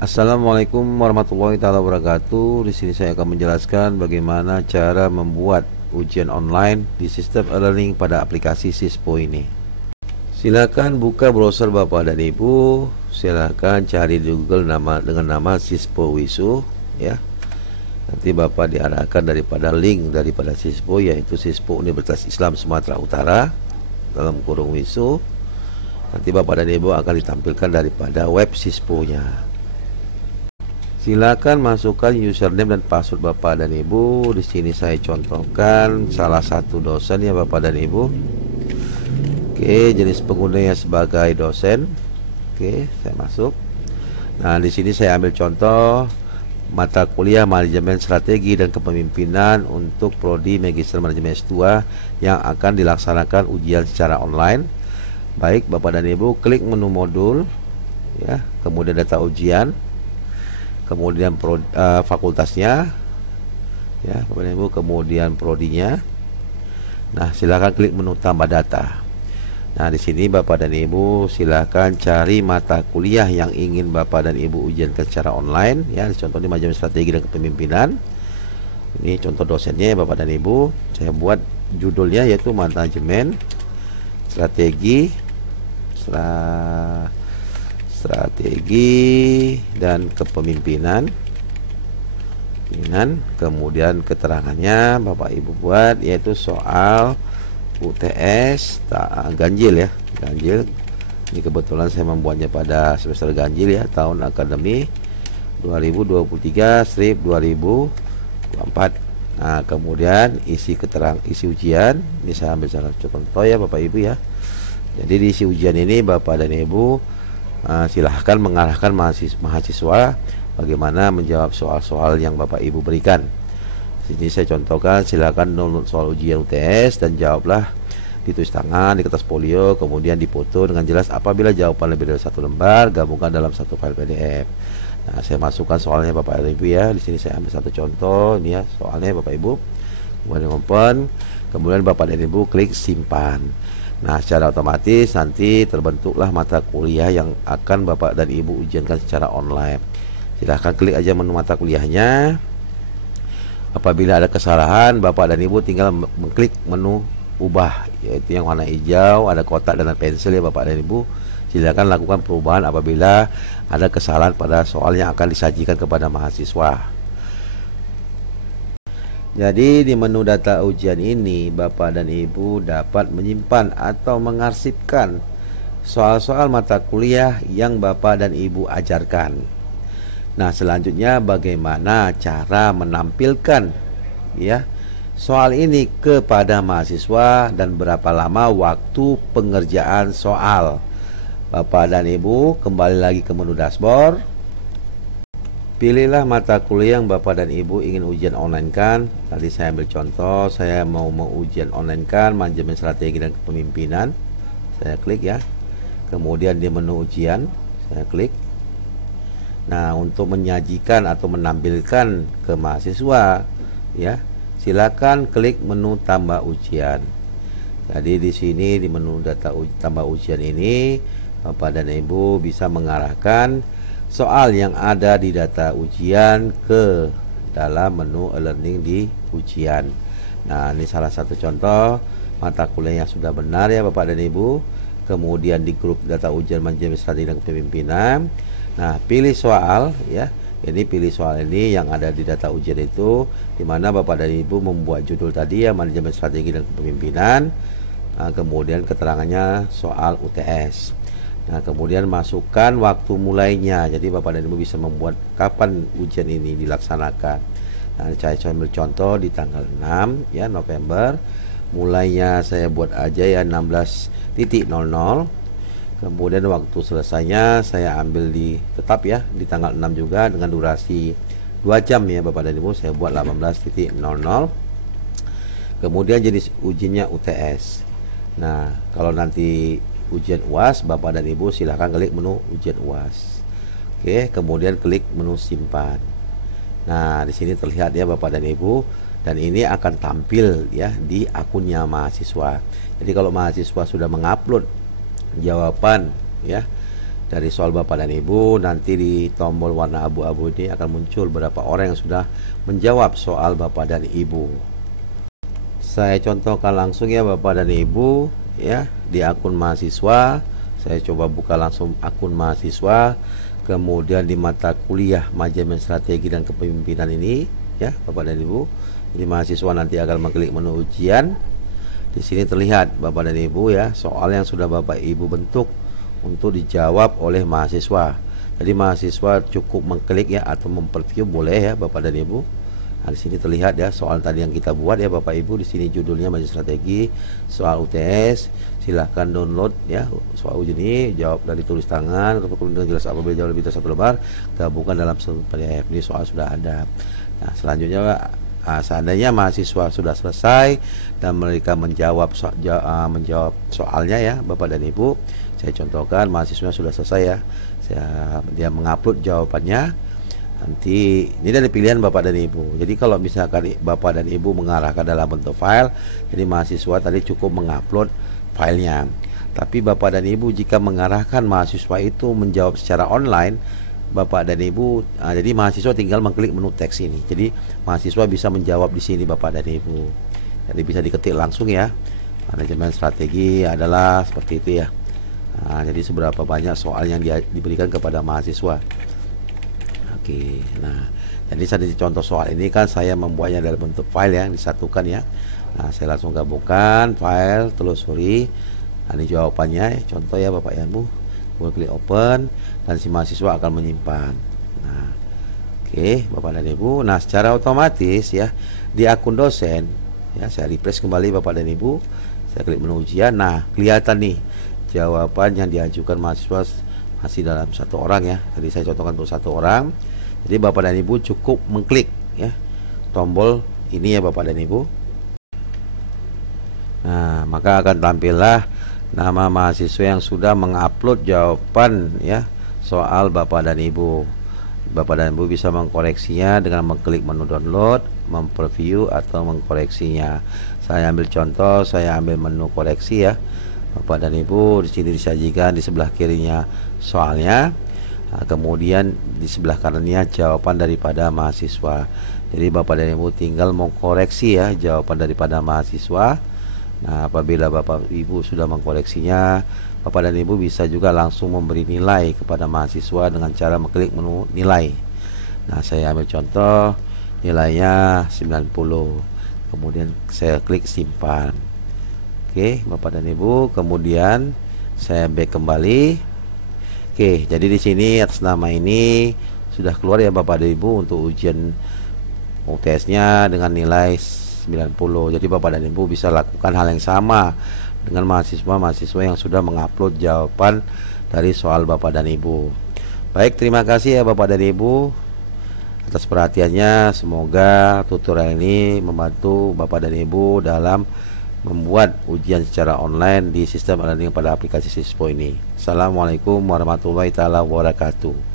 Assalamualaikum warahmatullahi wabarakatuh. Di sini saya akan menjelaskan bagaimana cara membuat ujian online di sistem e-learning pada aplikasi Sispo ini. Silakan buka browser Bapak dan Ibu. Silakan cari di Google dengan nama Sispo Wisu, ya. Nanti Bapak diarahkan daripada link daripada Sispo, yaitu Sispo Universitas Islam Sumatera Utara dalam kurung Wisu. Nanti Bapak dan Ibu akan ditampilkan daripada web Sispo-nya. Silakan masukkan username dan password Bapak dan Ibu. Di sini saya contohkan salah satu dosen ya Bapak dan Ibu. Oke, jenis penggunanya sebagai dosen. Oke, saya masuk. Nah, di sini saya ambil contoh mata kuliah Manajemen Strategi dan Kepemimpinan untuk Prodi Magister Manajemen S2 yang akan dilaksanakan ujian secara online. Baik, Bapak dan Ibu, klik menu modul ya, kemudian data ujian, kemudian fakultasnya ya Bapak dan Ibu, kemudian prodinya. Nah, silakan klik menu tambah data. Nah, di sini Bapak dan Ibu silakan cari mata kuliah yang ingin Bapak dan Ibu ujiankan secara online ya. Contoh ini Manajemen Strategi dan Kepemimpinan. Ini contoh dosennya ya Bapak dan Ibu. Saya buat judulnya yaitu Manajemen Strategi dan Kepemimpinan. Kemudian keterangannya Bapak Ibu buat yaitu soal UTS ganjil ya, ganjil. Ini kebetulan saya membuatnya pada semester ganjil ya, tahun akademi 2023/2024. Nah, kemudian isi ujian. Ini saya ambil salah contoh ya Bapak Ibu ya. Jadi di isi ujian ini Bapak dan Ibu silahkan mengarahkan mahasiswa bagaimana menjawab soal-soal yang Bapak Ibu berikan. Sini saya contohkan, silakan download soal ujian UTS dan jawablah, ditulis tangan di kertas folio, kemudian dipoto dengan jelas. Apabila jawaban lebih dari satu lembar, gabungkan dalam satu file PDF. Nah, saya masukkan soalnya Bapak Ibu ya. Di sini saya ambil satu contoh, ini ya soalnya Bapak Ibu. Kemudian open, kemudian Bapak dan Ibu klik simpan. Nah, secara otomatis nanti terbentuklah mata kuliah yang akan Bapak dan Ibu ujiankan secara online. Silahkan klik aja menu mata kuliahnya. Apabila ada kesalahan, Bapak dan Ibu tinggal mengklik menu ubah, yaitu yang warna hijau, ada kotak dan pensil ya Bapak dan Ibu. Silakan lakukan perubahan apabila ada kesalahan pada soal yang akan disajikan kepada mahasiswa. Jadi di menu data ujian ini Bapak dan Ibu dapat menyimpan atau mengarsipkan soal-soal mata kuliah yang Bapak dan Ibu ajarkan. Nah, selanjutnya bagaimana cara menampilkan ya soal ini kepada mahasiswa dan berapa lama waktu pengerjaan soal. Bapak dan Ibu kembali lagi ke menu dashboard. Pilihlah mata kuliah yang Bapak dan Ibu ingin ujian online kan. Tadi saya ambil contoh, saya mau ujian online kan Manajemen Strategi dan Kepemimpinan. Saya klik ya. Kemudian di menu ujian saya klik. Nah, untuk menyajikan atau menampilkan ke mahasiswa ya, silakan klik menu tambah ujian. Jadi di sini di menu data tambah ujian ini Bapak dan Ibu bisa mengarahkan soal yang ada di data ujian ke dalam menu e-learning di ujian. Nah, ini salah satu contoh mata kuliah yang sudah benar ya Bapak dan Ibu. Kemudian di grup data ujian Manajemen Strategi dan Kepemimpinan. Nah, pilih soal ya. Ini pilih soal ini yang ada di data ujian itu, dimana Bapak dan Ibu membuat judul tadi ya Manajemen Strategi dan Kepemimpinan. Nah, kemudian keterangannya soal UTS. Nah, kemudian masukkan waktu mulainya. Jadi Bapak dan Ibu bisa membuat kapan ujian ini dilaksanakan. Nah, saya ambil contoh di tanggal 6 ya November. Mulainya saya buat aja ya 16.00. Kemudian waktu selesainya saya ambil tetap ya di tanggal 6 juga dengan durasi 2 jam ya Bapak dan Ibu. Saya buat 18.00. Kemudian jenis ujiannya UTS. Nah, kalau nanti ujian UAS, Bapak dan Ibu silahkan klik menu ujian UAS. Oke, kemudian klik menu simpan. Nah, di sini terlihat ya Bapak dan Ibu, dan ini akan tampil ya di akunnya mahasiswa. Jadi kalau mahasiswa sudah mengupload jawaban ya dari soal Bapak dan Ibu, nanti di tombol warna abu-abu ini akan muncul berapa orang yang sudah menjawab soal Bapak dan Ibu. Saya contohkan langsung ya Bapak dan Ibu ya, di akun mahasiswa. Saya coba buka langsung akun mahasiswa, kemudian di mata kuliah manajemen strategi dan kepemimpinan ini ya Bapak dan Ibu. Jadi mahasiswa nanti akan mengklik menu ujian. Di sini terlihat Bapak dan Ibu ya, soal yang sudah Bapak Ibu bentuk untuk dijawab oleh mahasiswa. Jadi mahasiswa cukup mengklik ya, atau mempreview boleh ya Bapak dan Ibu. Nah, di sini terlihat ya soal tadi yang kita buat ya Bapak Ibu. Di sini judulnya manajemen strategi, soal UTS. Silahkan download ya soal uji ini, jawab dari tulis tangan atau kemudian jelas apabila jawab lebih dari 1 lembar, gabungkan dalam satu PDF. Ini soal sudah ada. Nah, selanjutnya seandainya mahasiswa sudah selesai dan mereka menjawab soalnya ya Bapak dan Ibu, saya contohkan mahasiswa sudah selesai ya, dia mengupload jawabannya. Nanti ini dari pilihan Bapak dan Ibu. Jadi kalau misalkan Bapak dan Ibu mengarahkan dalam bentuk file, jadi mahasiswa tadi cukup mengupload filenya. Tapi Bapak dan Ibu jika mengarahkan mahasiswa itu menjawab secara online, Bapak dan Ibu, jadi mahasiswa tinggal mengklik menu teks ini. Jadi mahasiswa bisa menjawab di sini Bapak dan Ibu. Jadi bisa diketik langsung ya. Manajemen strategi adalah seperti itu ya. Nah, jadi seberapa banyak soal yang diberikan kepada mahasiswa. Oke. Nah, jadi saya contoh soal ini kan saya membuatnya dalam bentuk file yang disatukan ya. Nah, saya langsung gabungkan file, telusuri. Nah, ini jawabannya. Contoh ya Bapak dan Ibu. Klik open dan si mahasiswa akan menyimpan. Nah, oke Bapak dan Ibu. Nah, secara otomatis ya di akun dosen ya, saya refresh kembali Bapak dan Ibu. Saya klik menu ujian. Nah, kelihatan nih jawaban yang diajukan mahasiswa masih dalam 1 orang ya. Jadi saya contohkan untuk 1 orang. Jadi Bapak dan Ibu cukup mengklik ya tombol ini ya Bapak dan Ibu. Nah, maka akan tampillah nama mahasiswa yang sudah mengupload jawaban ya soal Bapak dan Ibu. Bapak dan Ibu bisa mengkoreksinya dengan mengklik menu download, mempreview atau mengkoreksinya. Saya ambil contoh, saya ambil menu koreksi ya. Bapak dan Ibu di sini disajikan di sebelah kirinya soalnya. Nah, kemudian di sebelah kanannya jawaban daripada mahasiswa. Jadi Bapak dan Ibu tinggal mengkoreksi ya jawaban daripada mahasiswa. Nah, apabila Bapak Ibu sudah mengkoreksinya, Bapak dan Ibu bisa juga langsung memberi nilai kepada mahasiswa dengan cara mengklik menu nilai. Nah, saya ambil contoh, nilainya 90. Kemudian saya klik simpan. Oke, Bapak dan Ibu, kemudian saya back kembali. Oke, jadi di sini atas nama ini sudah keluar ya Bapak dan Ibu untuk ujian UTS-nya dengan nilai 90. Jadi Bapak dan Ibu bisa lakukan hal yang sama dengan mahasiswa-mahasiswa yang sudah mengupload jawaban dari soal Bapak dan Ibu. Baik, terima kasih ya Bapak dan Ibu atas perhatiannya. Semoga tutorial ini membantu Bapak dan Ibu dalam membuat ujian secara online di sistem e-learning pada aplikasi Sispo ini. Assalamualaikum warahmatullahi wabarakatuh.